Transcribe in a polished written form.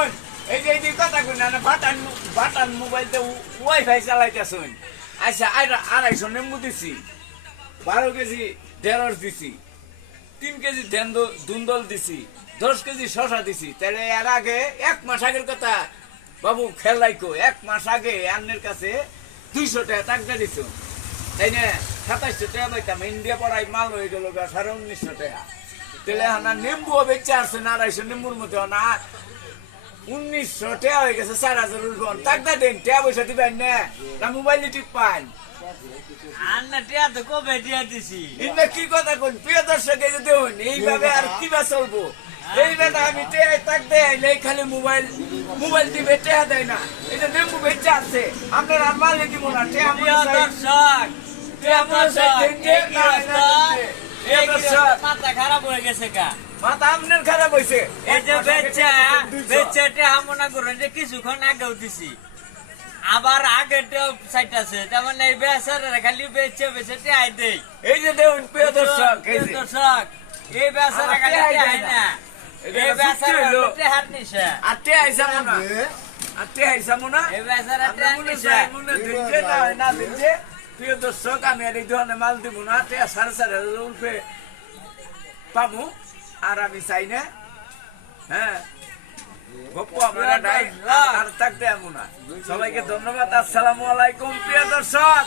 শুন এই যে এই কথা কই না বাটান বাটান মোবাইলতে ওয়াইফাই চালাইতেছুন আচ্ছা 250 নেম্বু দিছি 12 কেজি ঢেঁড়স দিছি 3 কেজি দুন্দল দিছি 10 কেজি শসা দিছি তাহলে এর আগে 1 মাস আগের কথা বাবু খেলাইকো 1 মাস আগে আন্নের কাছে 200 টাকা টাকা দিছো তাই না 2700 টাকা পাইতাম ইন্ডিয়া পড়াই মাল হয়ে গেল 1900 টাকা তাহলে না নেম্বু বেচে আসছে না 250 নেম্বুর মধ্যে না 1900 টাকা হয়ে গেছে 4000 উঠবন টাকা দেন টাকা পয়সা দিবেন না মোবাইল টিপ পান আন্না টিয়া তো কবে দিয়া দিছি ইন্না কি কথা কোন প্রিয় দর্শক এই যে দেখুন এইভাবে আর কিবা চলবো এইভাবে আমি টাকা টাক দেয় এই খালি মোবাইল দিবে টাকা দেয় না এটা নেম্বু বেচে আসছে আপনার আর মাল দিব না টাকা প্রিয় দর্শক মাথা খারাপ হয়ে গেছে কা মাথা আপনার খারাপ হয়েছে এই যে বেচা টিয়া মনে করেন যে কিছুক্ষণ আগেও দিছি আবার আগেরটাও সাইট আছে তার মানে এই বেচারা খালি বেচে টিয়া দেই এই যে দেখুন প্রিয় দর্শক এই বেচারা খালি টিয়া না এই বেচারা টিয়া নিছে আটে আইসামো না আটে আইসামো না এই বেচারা টিয়া নিছে মনে দিচ্ছে না দিচ্ছে প্রিয় দর্শক আমি আর এই ধরনের মাল দিব না টিয়া 4.5 উঠবে পাবো আর আমি চাই না হ্যাঁ গপ্প আমরা আর থাকতে আমো না সবাইকে ধন্যবাদ আসসালামু আলাইকুম প্রিয় দর্শক।